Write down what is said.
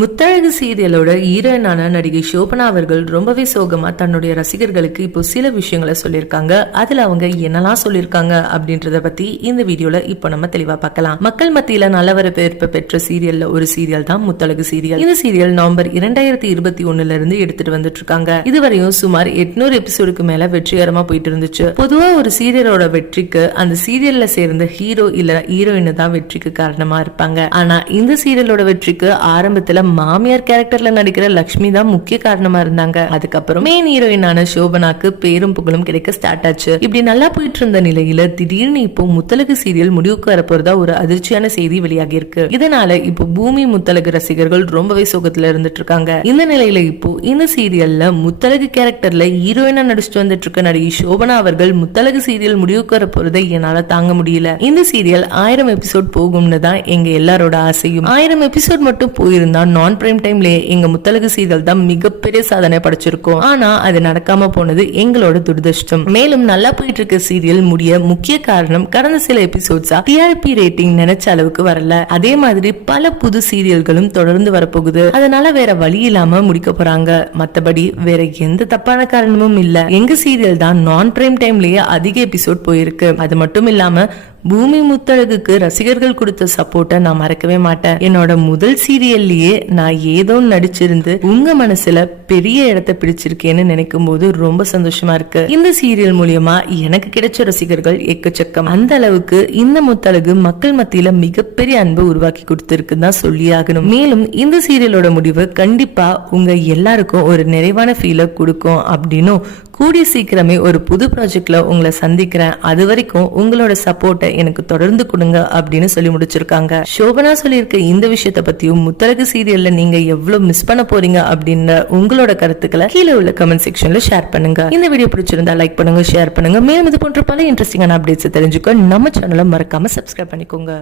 முத்தழகு சீரியலோட ஹீரோயினான நடிகை சோபனா அவர்கள் ரொம்பவே சோகமா தன்னுடைய ரசிகர்களுக்கு இப்போ சில விஷயங்களை சொல்லியிருக்காங்க. அதுல அவங்க என்னெல்லாம் சொல்லியிருக்காங்க அப்படின்றத பத்தி இந்த வீடியோல இப்போ நம்ம தெளிவா பார்க்கலாம். மக்கள் மத்தியில நல்ல வரவேற்பு பெற்ற சீரியல்ல ஒரு சீரியல் தான் முத்தழகு சீரியல். இந்த சீரியல் நவம்பர் இரண்டாயிரத்தி இருபத்தி ஒண்ணுல இருந்து எடுத்துட்டு வந்துட்டு இருக்காங்க இதுவரையும் சுமார் எட்நூறு எபிசோடுக்கு மேல வெற்றிகரமா போயிட்டு இருந்துச்சு. பொதுவா ஒரு சீரியலோட வெற்றிக்கு அந்த சீரியல்ல சேர்ந்த ஹீரோ இல்ல ஹீரோயின் தான் வெற்றிக்கு காரணமா இருப்பாங்க. ஆனா இந்த சீரியலோட வெற்றிக்கு ஆரம்பத்துல மாமியார் கேரக்டர்ல நடிக்கிற லக்ஷ்மி தான் முக்கிய காரணமா இருந்தாங்க. அதுக்கப்புறம் மெயின் ஹீரோயினான சோபனாக்கு பேரும் புகழும் கிடைக்க ஸ்டார்ட் ஆச்சு. இப்படி நல்லா போயிட்டு இருந்த நிலையில திடீர்னு இப்போ முத்தலகு சீரியல் முடிவுக்கு வரப்போறதா ஒரு அதிர்ச்சியான செய்தி வெளியாகி இருக்கு இதனால இப்போ பூமி முத்தலகு ரசிகர்கள் ரொம்பவே சோகத்துல இருந்துட்டு இருக்காங்க. இந்த நிலையில இப்போ இந்த சீரியல்ல முத்தலகு கேரக்டர்ல ஹீரோயினா நடிச்சுட்டு வந்துட்டு இருக்க நடிகை சோபனா அவர்கள் முத்தலகு சீரியல் முடிவுக்கு வரப்போறதை என்னால தாங்க முடியல. இந்த சீரியல் ஆயிரம் எபிசோட் போகும்னு தான் எங்க எல்லாரோட ஆசையும். ஆயிரம் எபிசோட் மட்டும் போயிருந்தா நான் பிரைம் டைம்லயே எங்க முத்தலகு சீரியல் தான் மிகப்பெரிய சாதனை படைச்சிருக்கோம். ஆனா அது நடக்காம போனது எங்களோட துரதிருஷ்டம். மேலும் நல்லா போயிட்டு இருக்க சீரியல் முடிய முக்கிய காரணம் கடந்த சில எபிசோட்ஸா டிஆர்பி ரேட்டிங் நினைச்ச அளவுக்கு வரல. அதே மாதிரி பல புது சீரியல்களும் தொடர்ந்து வரப்போகுது. அதனால வேற வழி இல்லாம முடிக்க போறாங்க. மத்தபடி வேற எந்த தப்பான காரணமும் இல்ல. எங்க சீரியல் தான் நான் பிரைம் டைம்லயே அதிக எபிசோட் போயிருக்கு. அது மட்டும் இல்லாம பூமி முத்தழகுக்கு ரசிகர்கள் கொடுத்த சப்போர்ட்டை நான் மறக்கவே மாட்டேன். என்னோட முதல் சீரியல்லயே நான் ஏதோ நடிச்சிருந்து உங்க மனசுல பெரிய இடத்தை பிடிச்சிருக்கேன்னு நினைக்கும் போது ரொம்ப சந்தோஷமா இருக்கு. இந்த சீரியல் மூலியமா எனக்கு கிடைச்ச ரசிகர்கள் எக்கச்சக்கம். அந்த அளவுக்கு இந்த முத்தழகு மக்கள் மத்தியில மிகப்பெரிய அன்பை உருவாக்கி கொடுத்திருக்குன்னு தான் சொல்லி ஆகணும் மேலும் இந்த சீரியலோட முடிவு கண்டிப்பா உங்க எல்லாருக்கும் ஒரு நிறைவான ஃபீலை கொடுக்கும் அப்படின்னும் கூடிய சீக்கிரமே ஒரு புது ப்ராஜெக்ட்ல உங்களை சந்திக்கிறேன். அது வரைக்கும் உங்களோட சப்போர்ட்டை எனக்கு தொடர்ந்து கொடுங்க அப்படின்னு சொல்லி முடிச்சிருக்காங்க. சோபனா சொல்லியிருக்க இந்த விஷயத்தை பத்தியும் முத்தழகு சீரியல்ல நீங்க எவ்வளவு மிஸ் பண்ண போறீங்க அப்படின்ற உங்களோட கருத்துக்களை கீழே உள்ள கமெண்ட் செக்ஷன்ல ஷேர் பண்ணுங்க. இந்த வீடியோ பிடிச்சிருந்தா லைக் பண்ணுங்க ஷேர் பண்ணுங்க. மேலும் இது போன்ற பல இன்ட்ரெஸ்டிங்கான அப்டேட்ஸ் தெரிஞ்சுக்க நம்ம சேனலை மறக்காம சப்ஸ்கிரைப் பண்ணிக்கோங்க.